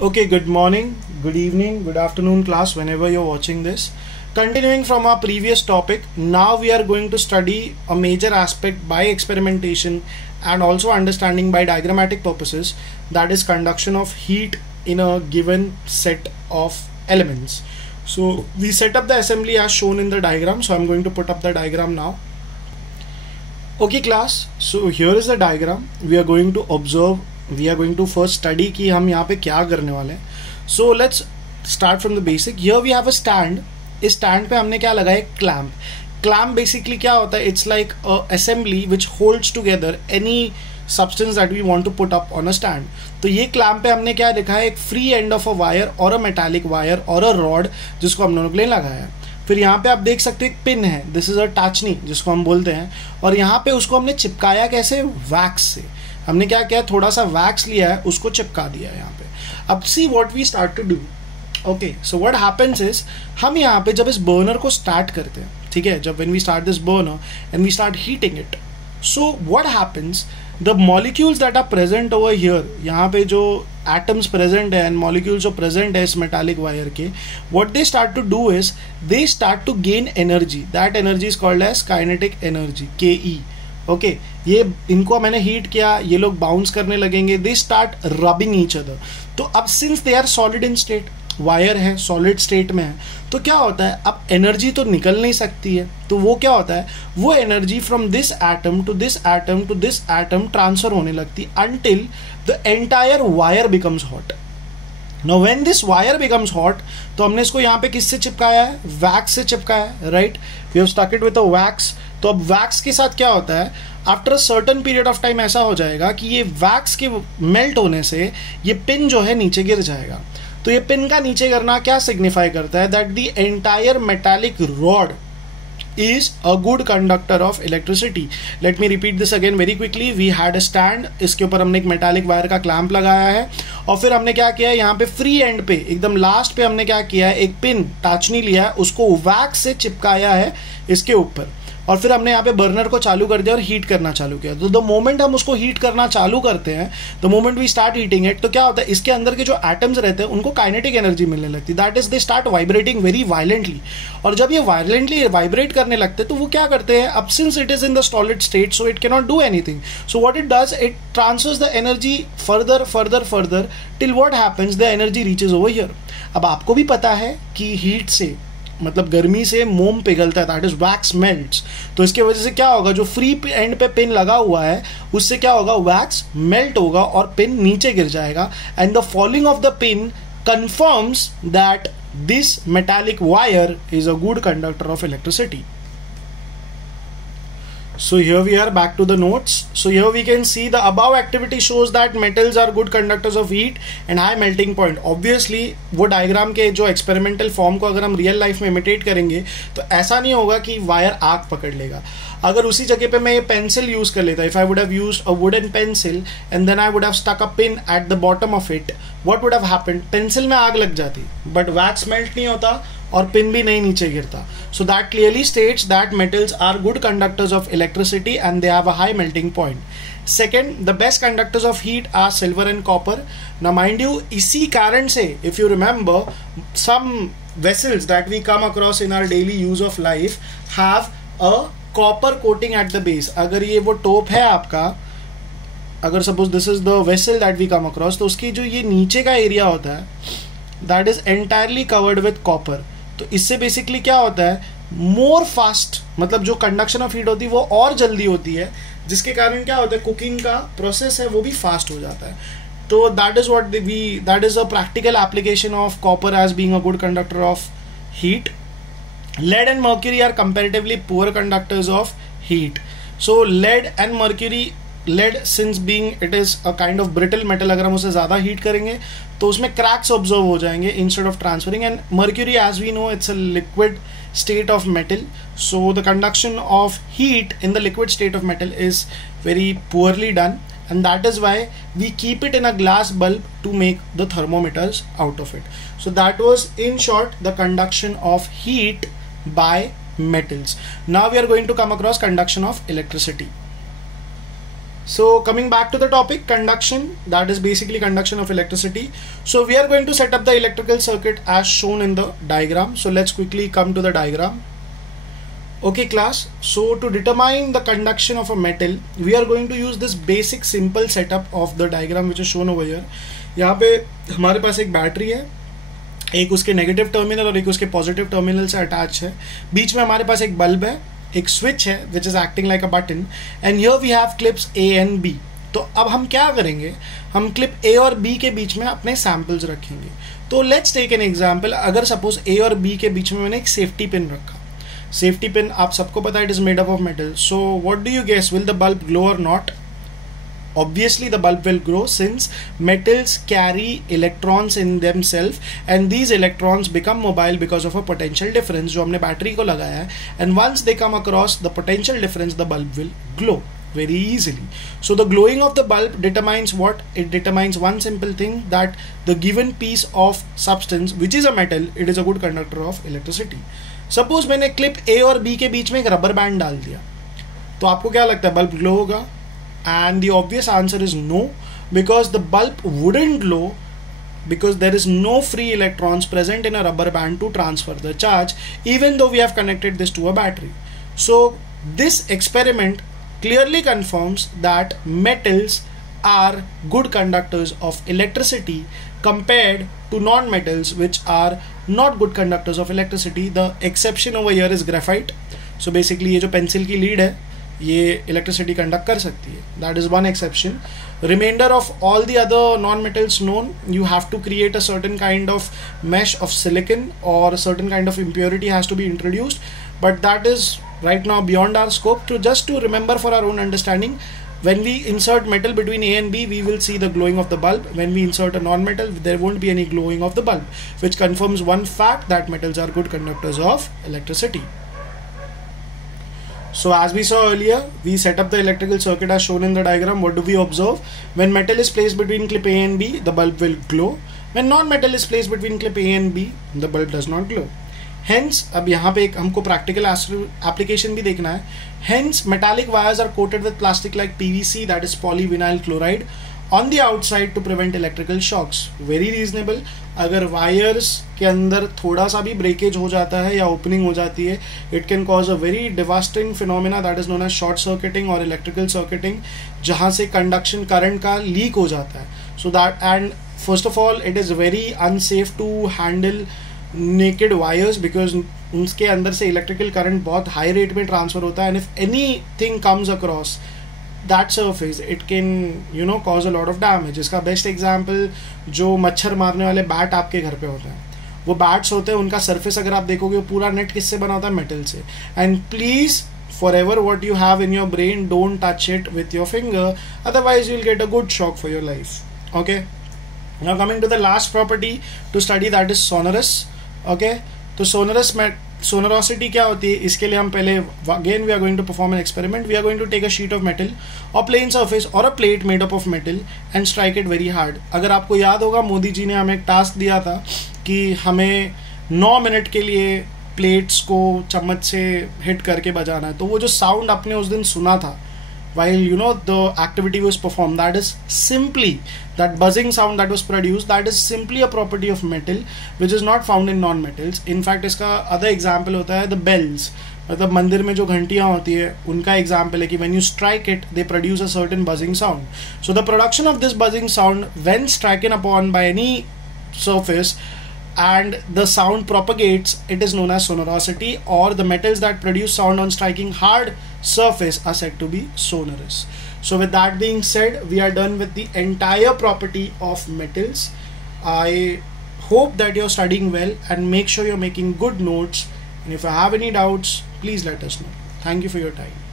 Okay, good morning, good evening, good afternoon, class, whenever you're watching this. Continuing from our previous topic, now we are going to study a major aspect by experimentation and also understanding by diagrammatic purposes, that is conduction of heat in a given set of elements. So we set up the assembly as shown in the diagram. So I'm going to put up the diagram now. Okay class, so here is the diagram. We are going to observe, we are going to first study कि हम यहाँ पे क्या करने वाले हैं. So let's start from the basic. Here we have a stand. इस stand पे हमने क्या लगाया, एक clamp. Clamp basically क्या होता है, it's like a assembly which holds together any substance that we want to put up on a stand. तो ये clamp पे हमने क्या लिखा है, एक free end of a wire और a metallic wire और a rod जिसको हम दोनों के लिए लगाया है. फिर यहाँ पे आप देख सकते हो एक पिन है, दिस इज अ टाचनी जिसको हम बोलते हैं, और यहाँ पे उसको हमने चिपकाया कैसे, वैक्स से. हमने क्या किया, थोड़ा सा वैक्स लिया है, उसको चिपका दिया है यहाँ पे. अब see what we start to do. Okay, so what happens is, हम यहाँ पे जब इस बर्नर को स्टार्ट करते हैं, ठीक है, जब when we start this burner and we start heating it, so what happens, the molecules that are present over here, यहाँ पे जो atoms present है and molecules जो present है इस metallic wire के, what they start to do is they start to gain energy. That energy is called as kinetic energy, Ke. Okay, ये इनको मैंने हीट किया, ये लोग बाउंस करने लगेंगे, they start rubbing each other. तो अब since they are solid in state, wire है, सॉलिड स्टेट में है, तो क्या होता है, अब एनर्जी तो निकल नहीं सकती है, तो वो क्या होता है, वो energy from this atom to this atom to this atom transfer होने लगती until the entire wire becomes hot. Now when this wire becomes hot, तो हमने इसको यहाँ पे किससे चिपकाया है, वैक्स से चिपकाया है, right. We have stuck it with a wax. तो अब वैक्स के साथ क्या होता है, after a certain period of time ऐसा हो जाएगा कि ये वैक्स के मेल्ट होने से ये पिन जो है नीचे गिर जाएगा. तो ये पिन का नीचे गिरना क्या सिग्निफाई करता है, that the entire metallic rod is a good conductor of electricity. Let me repeat this again very quickly. We had a stand, इसके ऊपर हमने एक मेटालिक वायर का क्लैंप लगाया है, और फिर हमने क्या किया है, यहाँ पे फ्री एंड पे एकदम लास्ट पे हमने क्या किया है, एक पिन टाचनी लिया है, उसको वैक्स से चिपकाया है इसके ऊपर, और फिर हमने यहाँ पे बर्नर को चालू कर दिया और हीट करना चालू किया. तो द मोमेंट हम उसको हीट करना चालू करते हैं, the moment we start heating it, तो क्या होता है, इसके अंदर के जो एटम्स रहते हैं उनको काइनेटिक एनर्जी मिलने लगती है, that is they start vibrating very violently. और जब ये वायलेंटली वाइब्रेट करने लगते हैं तो वो क्या करते हैं, अब since it is in the solid state so it can not do anything, so what it does, it transverse the energy further further further till what happens, the energy reaches over here. अब आपको भी पता है कि हीट से, मतलब गर्मी से मोम पिघलता है, दैट इज वैक्स मेल्ट्स. तो इसके वजह से क्या होगा, जो फ्री एंड पे पिन लगा हुआ है उससे क्या होगा, वैक्स मेल्ट होगा और पिन नीचे गिर जाएगा, and the falling of the pin confirms that this metallic wire is a good conductor of electricity. So here we are back to the notes. So here we can see the above activity shows that metals are good conductors of heat and high melting point. Obviously वो डायग्राम के जो experimental form को अगर हम real life में इमिटेट करेंगे तो ऐसा नहीं होगा कि वायर आग पकड़ लेगा. अगर उसी जगह पे मैं ये पेंसिल यूज कर लेता, if I would have used a wooden pencil and then I would have stuck a pin at the bottom of it, what would have happened, pencil में आग लग जाती बट वैक्स मेल्ट नहीं होता और पिन भी नहीं नीचे गिरता. So that clearly states that metals are good conductors of electricity and they have a high melting point. Second, the best conductors of heat are silver and copper. Now mind you, इसी कारण से if you remember some vessels that we come across in our daily use of life have a copper coating at the base. अगर ये वो टोप है आपका, अगर suppose this is the vessel that we come across, तो उसकी जो ये नीचे का एरिया होता है that is entirely covered with copper. तो इससे बेसिकली क्या होता है, मोर फास्ट, मतलब जो कंडक्शन ऑफ हीट होती है वो और जल्दी होती है, जिसके कारण क्या होता है, कुकिंग का प्रोसेस है वो भी फास्ट हो जाता है. So that is what that is a practical application of copper as being a good conductor of heat. Lead and mercury are comparatively poor conductors of heat. So lead and mercury, lead since being it is a kind of brittle metal, अगर हम उसे ज़्यादा हीट करेंगे तो उसमें cracks observe हो जाएंगे instead of transferring. And mercury, as we know, it's a liquid state of metal, so the conduction of heat in the liquid state of metal is very poorly done. And that is why we keep it in a glass bulb to make the thermometers out of it. So that was in short the conduction of heat by metals. Now we are going to come across conduction of electricity. So coming back to the topic, conduction, that is basically conduction of electricity. So we are going to set up the electrical circuit as shown in the diagram. So let's quickly come to the diagram. Okay class, so to determine the conduction of a metal, we are going to use this basic simple setup of the diagram which is shown over here. यहाँ पे हमारे पास एक बैटरी है, एक उसके negative terminal और एक उसके पॉजिटिव टर्मिनल से अटैच है. बीच में हमारे पास एक बल्ब है, एक स्विच है which is acting like a button, and here we have clips A and B. तो अब हम क्या करेंगे, हम क्लिप ए और बी के बीच में अपने सैंपल्स रखेंगे. तो लेट्स टेक एन एग्जांपल. अगर सपोज ए और बी के बीच में मैंने एक सेफ्टी पिन रखा. सेफ्टी पिन आप सबको पता है, it is made up of metal. So what do you guess, will the bulb glow और not? Obviously the bulb will grow, since metals carry electrons in themselves and these electrons become mobile because of a potential difference जो हमने बैटरी को लगाया है, and once they come across the potential difference the bulb will glow very easily. So the glowing of the bulb determines what? It determines one simple thing, that the given piece of substance which is a metal, it is a good conductor of electricity. Suppose मैंने clip A और B के बीच में एक rubber band डाल दिया, तो आपको क्या लगता है, बल्ब ग्लो होगा? And the obvious answer is no, because the bulb wouldn't glow because there is no free electrons present in a rubber band to transfer the charge, even though we have connected this to a battery. So this experiment clearly confirms that metals are good conductors of electricity compared to non-metals which are not good conductors of electricity. The exception over here is graphite. So basically ये जो पेंसिल की लीड है ये electricity conduct कर सकती है. That is one exception. Reminder of all the other non metals known, you have to create a certain kind of mesh of silicon or a certain kind of impurity has to be introduced, but that is right now beyond our scope. To just to remember for our own understanding, when we insert metal between A and B, we will see the glowing of the bulb. When we insert a non-metal, there won't be any glowing of the bulb, which confirms one fact, that metals are good conductors of electricity. So as we saw earlier, we set up the electrical circuit as shown in the diagram. What do we observe? When metal is placed between clip A and B, the bulb will glow. When non-metal is placed between clip A and B, the bulb does not glow. Hence, अब यहाँ पे एक हमको practical application भी देखना है. Hence, metallic wires are coated with plastic like PVC, that is polyvinyl chloride, on the outside to prevent electrical shocks. Very reasonable. अगर वायर्स के अंदर थोड़ा सा भी ब्रेकेज हो जाता है या ओपनिंग हो जाती है, it can cause a very devastating phenomena that is known as short circuiting और इलेक्ट्रिकल सर्किटिंग, जहाँ से कंडक्शन करंट का लीक हो जाता है. So that, and first of all it is very unsafe to handle naked wires because उनके अंदर से इलेक्ट्रिकल करंट बहुत हाई रेट में ट्रांसफर होता है, and if anything comes across that surface it can cause a lot of damage. इसका best example जो मच्छर मारने वाले बैट आपके घर पे होते हैं, वो बैट्स होते हैं, उनका सरफेस अगर आप देखोगे वो पूरा नेट किससे बना होता है, मेटल से. And please forever what you have in your brain, don't touch it with your finger, otherwise you'll get a good shock for your life. Okay, now coming to the last property to study, that is sonorous. Okay, तो sonorosity क्या होती है, इसके लिए हम पहले again we are going to perform an experiment. We are going to take a sheet of metal or plain surface or a plate made up of metal and strike it very hard. अगर आपको याद होगा, मोदी जी ने हमें एक टास्क दिया था कि हमें 9 मिनट के लिए प्लेट्स को चम्मच से हिट करके बजाना है. तो वो जो साउंड आपने उस दिन सुना था while the activity was performed, that is simply that buzzing sound that was produced, that is simply a property of metal which is not found in non-metals. In fact इसका other example होता है the bells. मतलब मंदिर में जो घंटियाँ होती है उनका एग्जाम्पल है कि when you strike it they produce a certain buzzing sound. So the production of this buzzing sound when striken upon by any surface and the sound propagates, it is known as sonorosity, or the metals that produce sound on striking hard surface are said to be sonorous. So with that being said, we are done with the entire property of metals. I hope that you're studying well and make sure you're making good notes, and if you have any doubts please let us know. Thank you for your time.